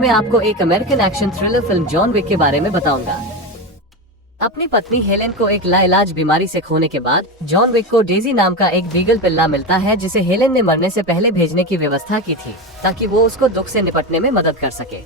में आपको एक American action thriller film John Wick के बारे में बताऊंगा। अपनी पत्नी हेलेन को एक लाइलाज बीमारी से खोने के बाद जॉन विक को डेजी नाम का एक बीगल पिल्ला मिलता है, जिसे हेलेन ने मरने से पहले भेजने की व्यवस्था की थी ताकि वो उसको दुख से निपटने में मदद कर सके।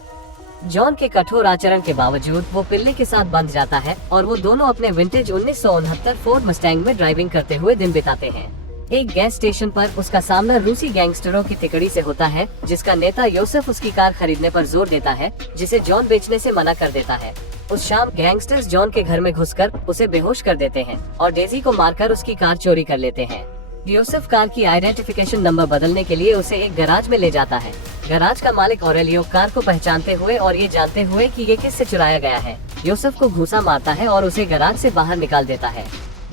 जॉन के कठोर आचरण के बावजूद वो पिल्ले के साथ बंध जाता है और वो दोनों अपने विंटेज 1969 फोर्ड मस्टैंग में ड्राइविंग करते हुए दिन बिताते हैं। एक गैस स्टेशन पर उसका सामना रूसी गैंगस्टरों की तिकड़ी से होता है, जिसका नेता योसेफ उसकी कार खरीदने पर जोर देता है, जिसे जॉन बेचने से मना कर देता है। उस शाम गैंगस्टर्स जॉन के घर में घुसकर उसे बेहोश कर देते हैं और डेजी को मारकर उसकी कार चोरी कर लेते हैं। योसेफ कार की आइडेंटिफिकेशन नंबर बदलने के लिए उसे एक गैराज में ले जाता है। गैराज का मालिक ऑरेलियो कार को पहचानते हुए और ये जानते हुए कि ये किससे चुराया गया है, योसेफ को घूंसा मारता है और उसे गैराज से बाहर निकाल देता है।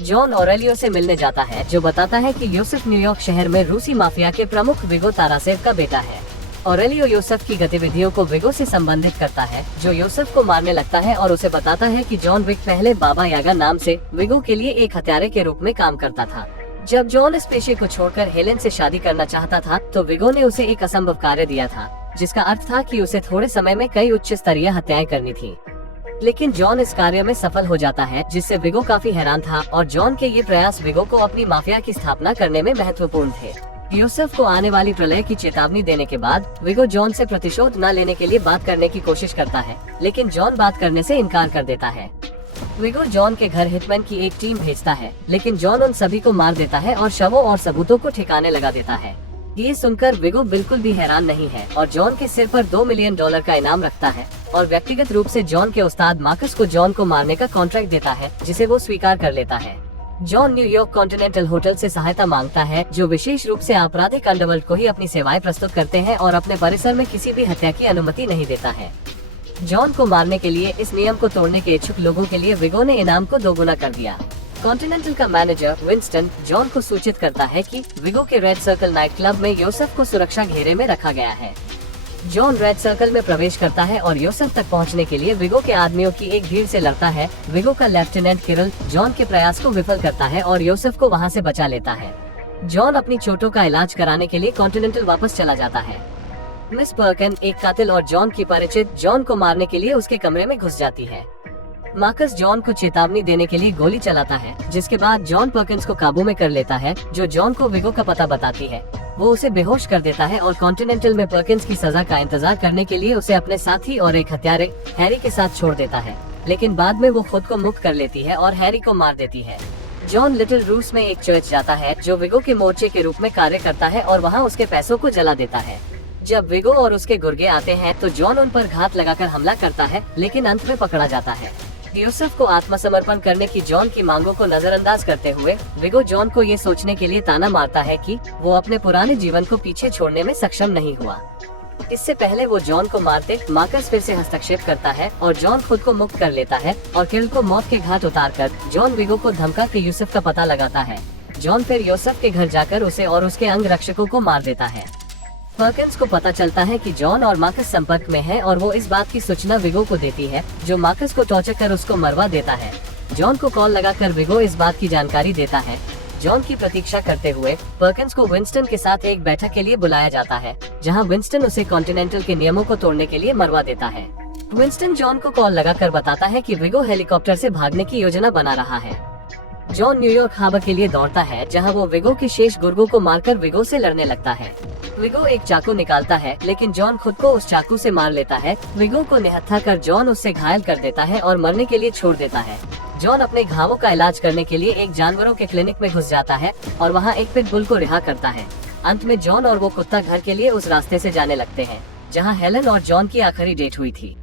जॉन ऑरेलियो से मिलने जाता है, जो बताता है कि योसेफ न्यूयॉर्क शहर में रूसी माफिया के प्रमुख विगो तारासेव का बेटा है। ऑरेलियो योसेफ की गतिविधियों को विगो से संबंधित करता है, जो योसेफ को मारने लगता है और उसे बताता है कि जॉन विक पहले बाबा यागा नाम से विगो के लिए एक हत्यारे के रूप में काम करता था। जब जॉन इस पेशे को छोड़कर हेलेन से शादी करना चाहता था तो विगो ने उसे एक असंभव कार्य दिया था, जिसका अर्थ था कि उसे थोड़े समय में कई उच्च स्तरीय हत्याएं करनी थी। लेकिन जॉन इस कार्य में सफल हो जाता है, जिससे विगो काफी हैरान था और जॉन के ये प्रयास विगो को अपनी माफिया की स्थापना करने में महत्वपूर्ण थे। योसेफ को आने वाली प्रलय की चेतावनी देने के बाद विगो जॉन से प्रतिशोध न लेने के लिए बात करने की कोशिश करता है, लेकिन जॉन बात करने से इनकार कर देता है। विगो जॉन के घर हिटमैन की एक टीम भेजता है, लेकिन जॉन उन सभी को मार देता है और शवों और सबूतों को ठिकाने लगा देता है। ये सुनकर विगो बिल्कुल भी हैरान नहीं है और जॉन के सिर पर $2 मिलियन का इनाम रखता है और व्यक्तिगत रूप से जॉन के उस्ताद मार्कस को जॉन को मारने का कॉन्ट्रैक्ट देता है, जिसे वो स्वीकार कर लेता है। जॉन न्यूयॉर्क कॉन्टिनेंटल होटल से सहायता मांगता है, जो विशेष रूप से आपराधिक अंडरवर्ल्ड को ही अपनी सेवाएं प्रस्तुत करते हैं और अपने परिसर में किसी भी हत्या की अनुमति नहीं देता है। जॉन को मारने के लिए इस नियम को तोड़ने के इच्छुक लोगों के लिए विगो ने इनाम को दोगुना कर दिया। कॉन्टिनेंटल का मैनेजर विंस्टन जॉन को सूचित करता है कि विगो के रेड सर्कल नाइट क्लब में योसेफ को सुरक्षा घेरे में रखा गया है। जॉन रेड सर्कल में प्रवेश करता है और योसेफ तक पहुंचने के लिए विगो के आदमियों की एक भीड़ से लड़ता है। विगो का लेफ्टिनेंट किरल जॉन के प्रयास को विफल करता है और योसेफ को वहां से बचा लेता है। जॉन अपनी चोटों का इलाज कराने के लिए कॉन्टिनेंटल वापस चला जाता है। मिस पर्किन, एक कातिल और जॉन की परिचित, जॉन को मारने के लिए उसके कमरे में घुस जाती है। मार्कस जॉन को चेतावनी देने के लिए गोली चलाता है, जिसके बाद जॉन पर्किंस को काबू में कर लेता है, जो जॉन को विगो का पता बताती है। वो उसे बेहोश कर देता है और कॉन्टिनेंटल में पर्किंस की सजा का इंतजार करने के लिए उसे अपने साथी और एक हत्यारे हैरी के साथ छोड़ देता है, लेकिन बाद में वो खुद को मुक्त कर लेती है और हैरी को मार देती है। जॉन लिटिल रूस में एक चर्च जाता है, जो विगो के मोर्चे के रूप में कार्य करता है और वहाँ उसके पैसों को जला देता है। जब विगो और उसके गुर्गे आते हैं तो जॉन उन पर घात लगाकर हमला करता है, लेकिन अंत में पकड़ा जाता है। यूसुफ को आत्मसमर्पण करने की जॉन की मांगों को नजरअंदाज करते हुए विगो जॉन को ये सोचने के लिए ताना मारता है कि वो अपने पुराने जीवन को पीछे छोड़ने में सक्षम नहीं हुआ। इससे पहले वो जॉन को मारते मार्कस फिर से हस्तक्षेप करता है और जॉन खुद को मुक्त कर लेता है और किरल को मौत के घाट उतारकर जॉन विगो को धमका के यूसुफ का पता लगाता है। जॉन फिर यूसुफ के घर जाकर उसे और उसके अंग रक्षकों को मार देता है। पर्किंस को पता चलता है कि जॉन और मार्कस संपर्क में हैं और वो इस बात की सूचना विगो को देती है, जो मार्कस को टॉर्चर कर उसको मरवा देता है। जॉन को कॉल लगाकर विगो इस बात की जानकारी देता है। जॉन की प्रतीक्षा करते हुए पर्किंस को विंस्टन के साथ एक बैठक के लिए बुलाया जाता है, जहां विंस्टन उसे कॉन्टिनेंटल के नियमों को तोड़ने के लिए मरवा देता है। विंस्टन जॉन को कॉल लगाकर बताता है कि विगो हेलीकॉप्टर से भागने की योजना बना रहा है। जॉन न्यूयॉर्क हार्बर के लिए दौड़ता है, जहां वो विगो के शेष गुर्गों को मारकर विगो से लड़ने लगता है। विगो एक चाकू निकालता है, लेकिन जॉन खुद को उस चाकू से मार लेता है। विगो को निहत्था कर जॉन उससे घायल कर देता है और मरने के लिए छोड़ देता है। जॉन अपने घावों का इलाज करने के लिए एक जानवरों के क्लिनिक में घुस जाता है और वहाँ एक पिटबुल को रिहा करता है। अंत में जॉन और वो कुत्ता घर के लिए उस रास्ते से जाने लगते हैं, जहाँ हेलन और जॉन की आखिरी डेट हुई थी।